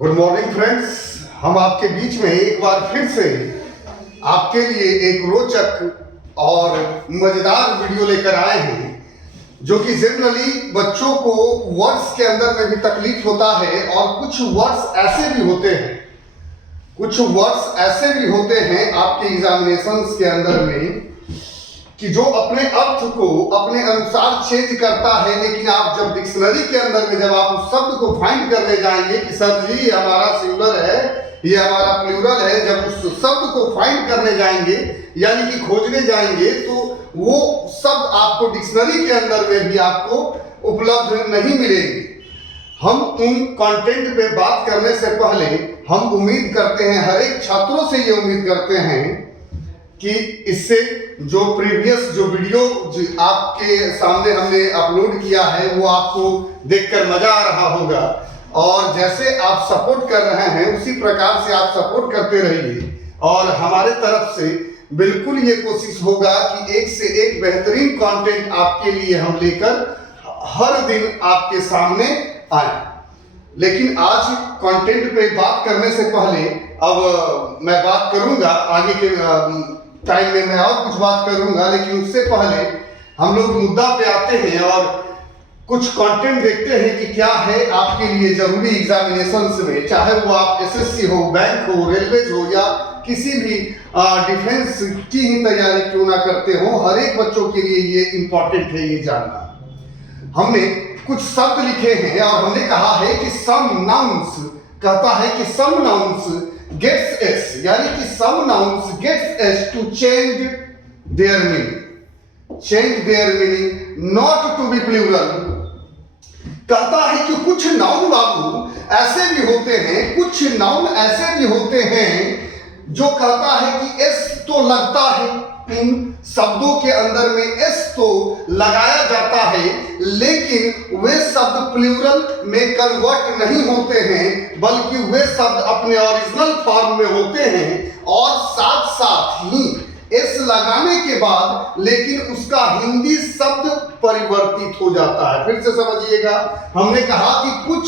Good morning friends, हम आपके बीच में एक बार फिर से आपके लिए एक रोचक और मजेदार वीडियो लेकर आए हैं, जो कि जनरली बच्चों को वर्ड्स के अंदर में भी तकलीफ होता है और कुछ वर्ड्स ऐसे भी होते हैं आपके एग्जामिनेशंस के अंदर में कि जो अपने अर्थ को अपने अनुसार चेंज करता है, लेकिन आप जब डिक्शनरी के अंदर में जब आप उस शब्द को फाइंड करने जाएंगे कि सर जी ये हमारा सिंगुलर है, ये हमारा प्लूरल है, जब उस शब्द को फाइंड करने जाएंगे यानी कि खोजने जाएंगे, तो वो शब्द आपको डिक्शनरी के अंदर में भी आपको उपलब्ध नहीं मिलेंगे। हम उन कंटेंट पे बात करने से पहले हम उम्मीद करते हैं, हर एक छात्रों से ये उम्मीद करते हैं कि इससे जो प्रीवियस जो वीडियो आपके सामने हमने अपलोड किया है वो आपको देखकर मजा आ रहा होगा, और जैसे आप सपोर्ट कर रहे हैं उसी प्रकार से आप सपोर्ट करते रहिए। और हमारे तरफ से बिल्कुल ये कोशिश होगा कि एक से एक बेहतरीन कंटेंट आपके लिए हम लेकर हर दिन आपके सामने आए। लेकिन आज कंटेंट पे बात करने से पहले अब मैं बात करूंगा, आगे के टाइम में मैं और कुछ बात करूंगा, लेकिन उससे पहले हम लोग मुद्दा पे आते हैं और कुछ कंटेंट देखते हैं कि क्या है आपके लिए जरूरी एग्जामिनेशंस में, चाहे वो आप एसएससी हो, बैंक हो, रेलवेज हो या किसी भी डिफेंस की ही तैयारी क्यों ना करते हो, हर एक बच्चों के लिए ये इंपॉर्टेंट है ये जानना। हमने कुछ शब्द लिखे हैं और हमने कहा है कि सम नाउन्स कहता है कि सम नाउन्स gets s, यानी कि some nouns gets s to change their meaning, not to be plural। कहता है कि कुछ नाउन बाबू ऐसे भी होते हैं, कुछ नाउन ऐसे भी होते हैं जो कहता है कि s तो लगता है, इन शब्दों के अंदर में s तो लगाया जाता है, लेकिन वे शब्द प्लूरल में कन्वर्ट नहीं होते हैं, बल्कि वे शब्द अपने ओरिजिनल फॉर्म में होते हैं। और साथ साथ ही s लगाने के बाद लेकिन उसका हिंदी शब्द परिवर्तित हो जाता है। फिर से समझिएगा, हमने कहा कि कुछ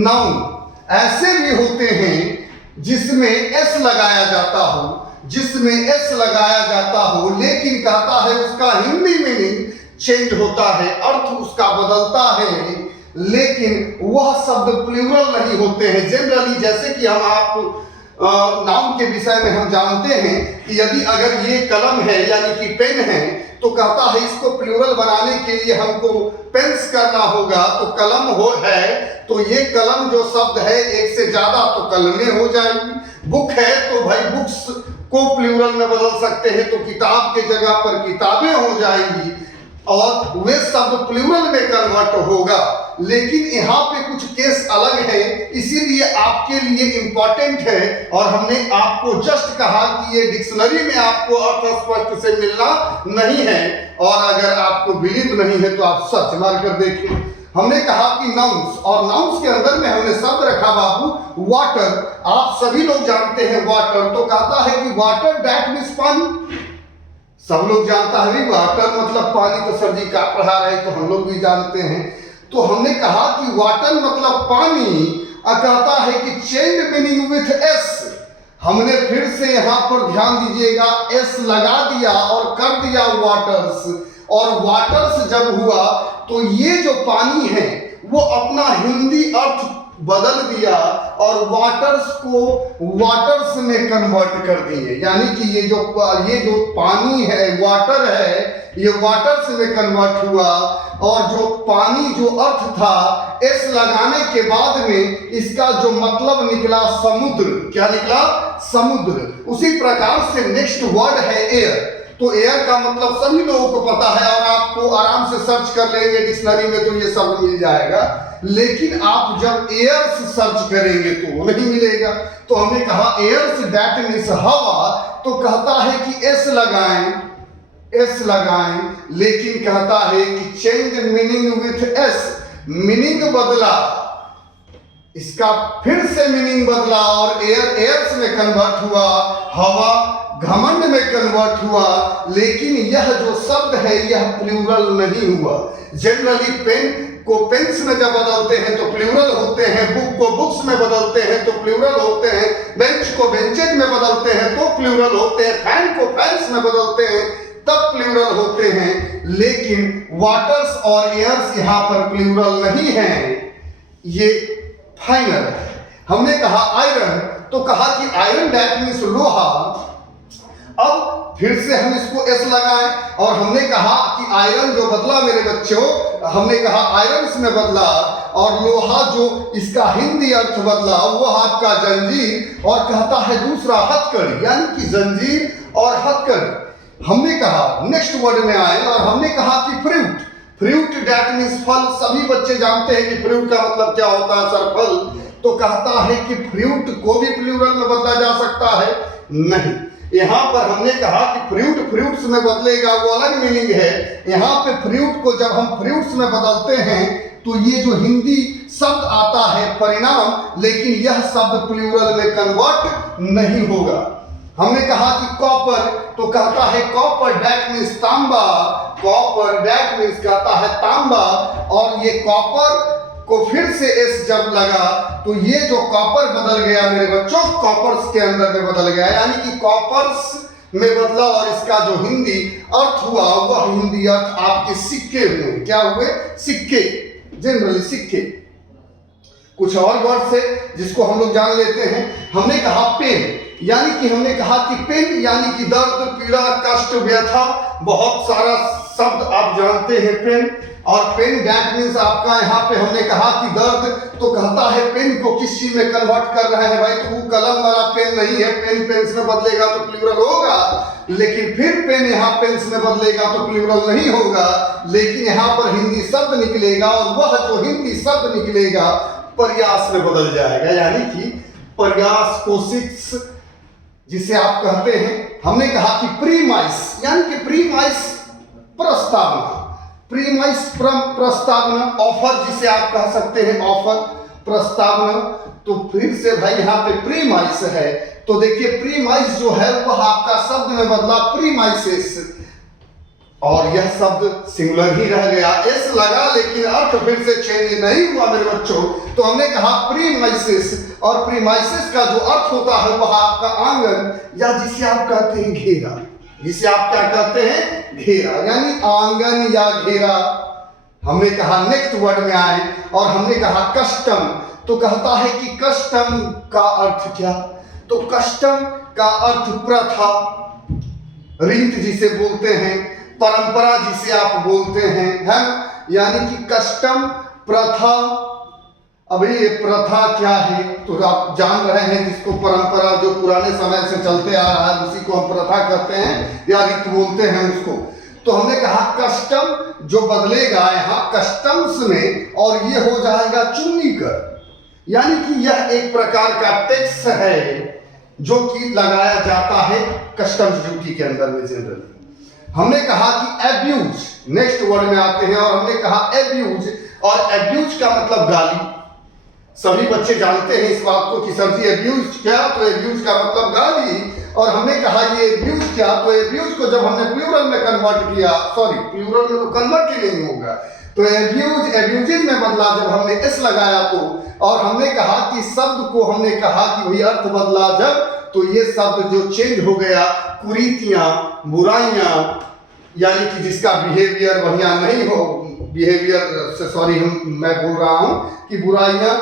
नाउन ऐसे भी होते हैं जिसमें s लगाया जाता हो, लेकिन कहता है उसका हिंदी मीनिंग चेंज होता है, अर्थ उसका बदलता है, लेकिन वह शब्द प्लूरल नहीं होते हैं। जनरली जैसे कि हम आप नाउन के विषय में हम जानते हैं कि यदि अगर ये कलम है यानी कि पेन है, तो कहता है इसको प्लूरल बनाने के लिए हमको पेन्स करना होगा, तो कलम है तो ये कलम जो शब्द है एक से ज्यादा तो कलमें हो जाएगी। बुक है तो भाई बुक्स को प्लूरल में बदल सकते हैं, तो किताब के जगह पर किताबें हो जाएंगी और वे शब्द प्लूरल में कन्वर्ट होगा। लेकिन यहाँ पे कुछ केस अलग है, इसीलिए आपके लिए इंपॉर्टेंट है और हमने आपको जस्ट कहा कि ये डिक्शनरी में आपको अर्थ स्पष्ट से मिलना नहीं है, और अगर आपको बिलीव नहीं है तो आप सर्च मार कर देखिए। हमने कहा कि नाउन्स, और नाउन्स के अंदर में हमने शब्द रखा बाबू वाटर। आप सभी लोग जानते हैं वाटर, तो कहता है कि वाटर दैट मींस पानी। सब लोग जानता है वाटर मतलब पानी, तो सर जी का पढ़ा रहे तो हम लोग भी जानते हैं। तो हमने कहा कि वाटर मतलब पानी, कहता है कि चेंज मीनिंग विथ एस। हमने फिर से यहाँ पर ध्यान दीजिएगा, एस लगा दिया और कर दिया वाटर्स, और वाटर्स जब हुआ तो ये जो पानी है वो अपना हिंदी अर्थ बदल दिया और वाटर्स को वाटर्स में कन्वर्ट कर दिए, यानी कि ये जो पानी है, वाटर है, ये वाटर्स में कन्वर्ट हुआ। और जो पानी जो अर्थ था, एस लगाने के बाद में इसका जो मतलब निकला समुद्र। क्या निकला? समुद्र। उसी प्रकार से नेक्स्ट वर्ड है एयर। तो एयर का मतलब सभी लोगों को पता है और आपको आराम से सर्च कर लेंगे डिक्शनरी में तो ये सब मिल जाएगा, लेकिन आप जब एयर्स सर्च करेंगे तो वो नहीं मिलेगा। तो हमने कहा एयर्स दैट मींस हवा, तो कहता है कि एस लगाएं, लेकिन कहता है कि change meaning with S, meaning बदला, इसका फिर से मीनिंग बदला और एयर्स में कन्वर्ट हुआ, हवा घमंड में कन्वर्ट हुआ, लेकिन यह जो शब्द है यह प्लूरल नहीं हुआ। जनरली पेन को पेन्स में जब बदलते हैं तो प्लूरल होते हैं, बुक बुक को बुक्स में बदलते हैं तो प्लूरल होते हैं, बेंच को बेंचेज में बदलते हैं तो प्लूरल होते हैं, फैन को फैंस में बदलते हैं तब प्लूरल होते हैं। लेकिन वाटर्स और एयर्स यहां पर प्लूरल नहीं है, ये फाइनल है। हमने कहा आयरन, तो कहा कि आयरन दैट मींस लोहा। अब फिर से हम इसको एस लगाएं और हमने कहा कि आयरन जो बदला मेरे बच्चों, हमने कहा आयरन में बदला, और लोहा जो इसका हिंदी अर्थ बदला वह आपका जंजीर, और कहता है दूसरा हथकड़ी, यानी कि जंजीर और हथकड़ी। हमने कहा नेक्स्ट वर्ड में आए और हमने कहा कि फ्रूट, फ्रूट दैट मींस फल। सभी बच्चे जानते हैं कि फ्रूट का मतलब क्या होता है सर, फल। तो कहता है कि फ्रूट को भी प्लूरल में बदला जा सकता है, नहीं। यहाँ पर हमने कहा कि फ्रूट फ्रूट्स में बदलेगा, वो अलग मीनिंग है। यहाँ पे फ्रूट को जब हम फ्रूट्स में बदलते हैं तो ये जो हिंदी शब्द आता है परिणाम, लेकिन यह शब्द प्लूरल में कन्वर्ट नहीं होगा। हमने कहा कि कॉपर, तो कहता है कॉपर दैट मींस तांबा, कॉपर दैट मींस कहता है तांबा, और ये कॉपर को फिर से एस जब लगा तो ये जो कॉपर बदल गया मेरे बच्चों, कॉपर्स के अंदर में बदल गया, यानी कि कॉपर्स में बदला, और इसका जो हिंदी अर्थ हुआ वह हिंदी अर्थ आपके सिक्के हुए। क्या हुए? सिक्के, जनरली सिक्के। कुछ और वर्ड से जिसको हम लोग जान लेते हैं। हमने कहा पेन, यानी कि हमने कहा कि पेन यानी कि दर्द, पीड़ा, कष्ट, व्यथा, बहुत सारा शब्द आप जानते हैं पेन। और पेन दैट मींस आपका यहाँ पे हमने कहा कि दर्द, तो कहता है पेन को किस चीज में कन्वर्ट कर रहे हैं भाई, तो वो कलम वाला पेन नहीं है, पेन पेन्स में बदलेगा तो प्लूरल होगा, लेकिन फिर पेन यहाँ पेन्स में बदलेगा तो प्लूरल नहीं होगा, लेकिन यहाँ पर हिंदी शब्द निकलेगा, और वह जो हिंदी शब्द निकलेगा प्रयास में बदल जाएगा, यानी कि प्रयास, कोशिश जिसे आप कहते हैं। हमने कहा कि प्रीमाइस, यानी कि प्रीमाइस प्रस्तावना, प्रीमाइस प्रस्तावना, ऑफर जिसे आप कह सकते हैं, ऑफर, प्रस्तावना। तो फिर से भाई यहाँ पे प्रीमाइस है, तो देखिए प्रीमाइस जो है वह आपका शब्द में बदला प्रीमाइसेस, और यह शब्द सिंगुलर ही रह गया, एस लगा लेकिन अर्थ फिर से चेंज नहीं हुआ मेरे बच्चों। तो हमने कहा प्रीमाइसेस, और प्रीमाइसेस का जो अर्थ होता है वह आपका आंगन, या जिसे आप कहते हैं घेरा, जिसे आप क्या कहते हैं, घेरा, यानी आंगन या घेरा। हमने कहा नेक्स्ट वर्ड में आए और हमने कहा कस्टम, तो कहता है कि कस्टम का अर्थ क्या, तो कस्टम का अर्थ प्रथा, रीत जिसे बोलते हैं, परंपरा जिसे आप बोलते हैं, है, यानी कि कस्टम, प्रथा। अभी ये प्रथा क्या है तो आप जान रहे हैं, जिसको परंपरा जो पुराने समय से चलते आ रहा है उसी को हम प्रथा कहते हैं या रीत बोलते हैं उसको। तो हमने कहा कस्टम जो बदलेगा यहाँ कस्टम्स में, और ये हो जाएगा चुन्नी कर, यानी कि यह एक प्रकार का टैक्स है जो कि लगाया जाता है कस्टम्स ड्यूटी के अंदर में जनरली। हमने कहा कि एब्यूज, नेक्स्ट वर्ड में आते हैं, और हमने कहा एब्यूज, और एब्यूज का मतलब गाली। सभी बच्चे जानते हैं इस बात को कि सर जी एब्यूज क्या, तो एब्यूज का मतलब गाली। और हमने कहा ये एब्यूज क्या, तो एब्यूज को जब हमने प्लूरल में कन्वर्ट किया, सॉरी प्लूरल में तो कन्वर्ट ही नहीं होगा, तो एब्यूज एब्यूजेज में बदला जब हमने एस लगाया तो, और हमने कहा कि शब्द को हमने कहा कि वही अर्थ बदला जब, तो ये शब्द जो चेंज हो गया, कुरीतियां, बुराइयां, यानी कि जिसका बिहेवियर बढ़िया नहीं हो, बिहेवियर से सॉरी मैं बोल रहा हूं कि बुराइयां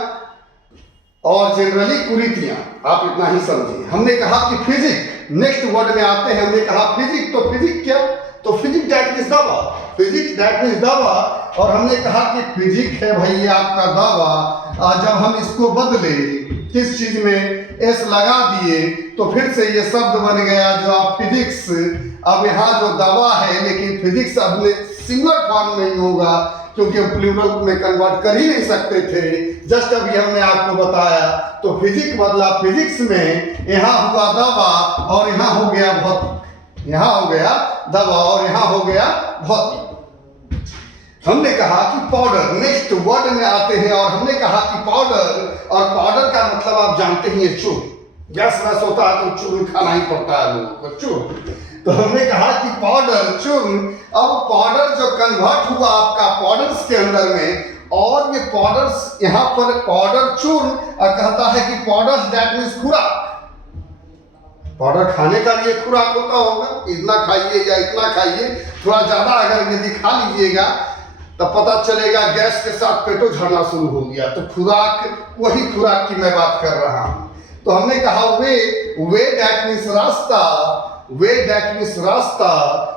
और जनरली कुरीतियां, आप इतना ही समझिए। हमने कहा कि फिजिक, नेक्स्ट वर्ड में आते हैं, हमने कहा फिजिक, तो फिजिक क्या, तो फिजिक दैट मींस दवा, फिजिक दैट मींस दवा, और हमने कहा कि फिजिक है भाई ये आपका दवा। जब हम इसको बदले किस चीज में, एस लगा दिए, तो फिर से ये शब्द बन गया जो आप फिजिक्स। अब यहाँ जो दवा है, लेकिन फिजिक्स अब सिंगुलर फॉर्म नहीं होगा क्योंकि हम प्लूरल में कन्वर्ट कर ही नहीं सकते थे, जस्ट अभी हमने आपको बताया। तो फिजिक बदला फिजिक्स में, यहाँ हुआ दवा और यहाँ हो गया भौतिक, यहाँ हो गया दवा और यहाँ हो गया भौतिक। हमने कहा कि पाउडर, नेक्स्ट वर्ड में आते हैं, और हमने कहा कि पाउडर, और पाउडर का मतलब आप जानते ही है चूर्ण, गैस वैस होता है तो चूर्ण खाना ही पड़ता है लोगों को, चूर्ण। तो हमने कहा कि पाउडर, चूर्ण। अब पाउडर जो कन्वर्ट हुआ आपका पाउडर्स के अंदर में, और ये पाउडर्स, यहाँ पर पाउडर चूर्ण कहता है कि पाउडर्स दैट मीन्स खुराक। पाउडर खाने का लिए खुराक होता होगा, इतना खाइए या इतना खाइए, थोड़ा ज्यादा अगर यदि खा लीजिएगा तो पता चलेगा गैस के साथ पेटो झड़ना शुरू हो गया। तो खुराक, वही खुराक की मैं बात कर रहा हूं। तो हमने कहा वे दैट मीन्स रास्ता, वे दैट मीन्स रास्ता।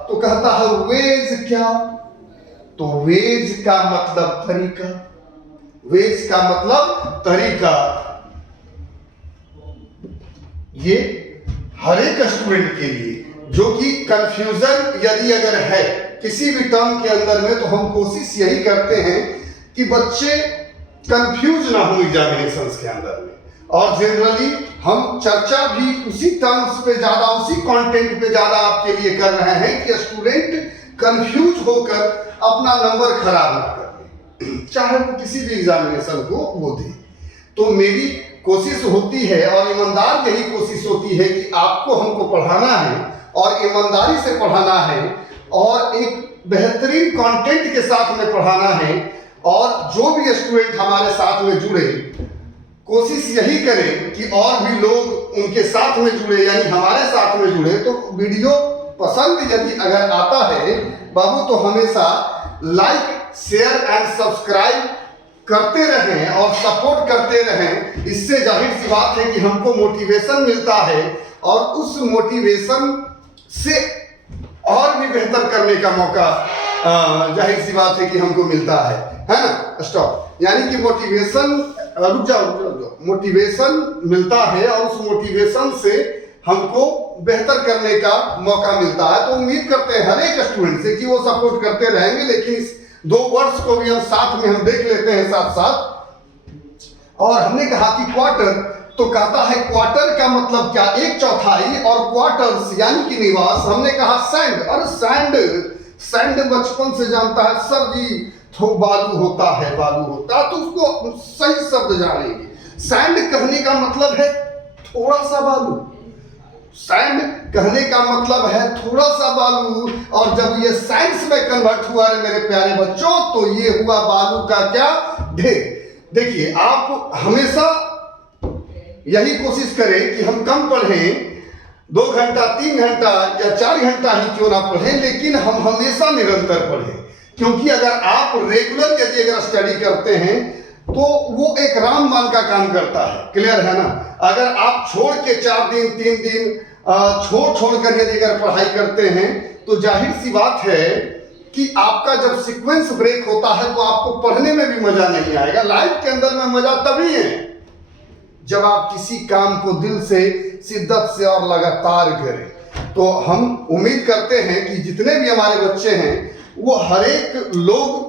तो कहता है वेज क्या? तो वेज का मतलब तरीका, वेज का मतलब तरीका। ये हर एक स्टूडेंट के लिए जो कि कंफ्यूजन यदि अगर है किसी भी टर्म के अंदर में, तो हम कोशिश यही करते हैं कि बच्चे कंफ्यूज ना हो एग्जामिनेशंस के अंदर में। और जनरली हम चर्चा भी उसी टर्म्स पे ज्यादा, उसी कंटेंट पे ज्यादा आपके लिए कर रहे हैं कि स्टूडेंट कंफ्यूज होकर अपना नंबर खराब ना कर ले, चाहे वो किसी भी एग्जामिनेशन को वो दे। तो मेरी कोशिश होती है और ईमानदार यही कोशिश होती है कि आपको हमको पढ़ाना है और ईमानदारी से पढ़ाना है और एक बेहतरीन कंटेंट के साथ में पढ़ाना है। और जो भी स्टूडेंट हमारे साथ में जुड़े, कोशिश यही करें कि और भी लोग उनके साथ में जुड़े, यानी हमारे साथ में जुड़े। तो वीडियो पसंद यदि अगर आता है बाबू, तो हमेशा लाइक, शेयर एंड सब्सक्राइब करते रहें और सपोर्ट करते रहें। इससे जाहिर सी बात है कि हमको मोटिवेशन मिलता है और उस मोटिवेशन से और भी बेहतर करने का मौका जाहिर सी बात है कि हमको मिलता है ना। स्टॉप, यानी कि मोटिवेशन, रुक जाओ, मोटिवेशन मिलता है और उस मोटिवेशन से हमको बेहतर करने का मौका मिलता है। तो उम्मीद करते हैं हर एक स्टूडेंट से कि वो सपोर्ट करते रहेंगे। लेकिन इस 2 वर्ष को भी हम साथ में हम देख लेते हैं साथ साथ। और हमने कहा कि क्वार्टर, तो कहता है क्वार्टर का मतलब क्या? 1/4 और क्वार्टर्स यानी कि निवास। हमने कहा सैंड, और सैंड बचपन से जानता है सर जी, तो बालू होता है, बालू होता है, तो उसको सही शब्द जानेंगे। सैंड कहने का मतलब है थोड़ा सा बालू, सैंड कहने का मतलब है थोड़ा सा बालू। और जब ये साइंस में कन्वर्ट हुआ है मेरे प्यारे बच्चों, तो ये हुआ बालू का क्या? ढेर। देखिए, आप हमेशा यही कोशिश करें कि हम कम पढ़ें, 2 घंटा 3 घंटा या 4 घंटा ही क्यों ना पढ़ें, लेकिन हम हमेशा निरंतर पढ़ें। क्योंकि अगर आप रेगुलर यदि अगर स्टडी करते हैं तो वो एक रामबाण का काम करता है। क्लियर है ना? अगर आप छोड़ के 4 दिन 3 दिन छोड़ कर यदि अगर पढ़ाई करते हैं, तो जाहिर सी बात है कि आपका जब सीक्वेंस ब्रेक होता है तो आपको पढ़ने में भी मजा नहीं आएगा। लाइफ के अंदर में मजा तभी है जब आप किसी काम को दिल से, शिद्दत से और लगातार करें। तो हम उम्मीद करते हैं कि जितने भी हमारे बच्चे हैं वो हर एक लोग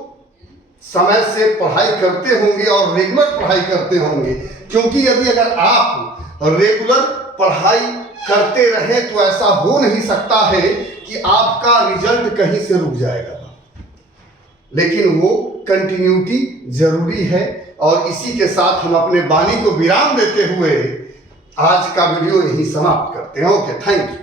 समय से पढ़ाई करते होंगे और रेगुलर पढ़ाई करते होंगे। क्योंकि यदि अगर आप रेगुलर पढ़ाई करते रहे तो ऐसा हो नहीं सकता है कि आपका रिजल्ट कहीं से रुक जाएगा, लेकिन वो कंटिन्यूटी जरूरी है। और इसी के साथ हम अपने वाणी को विराम देते हुए आज का वीडियो यहीं समाप्त करते हैं। Okay, thank you.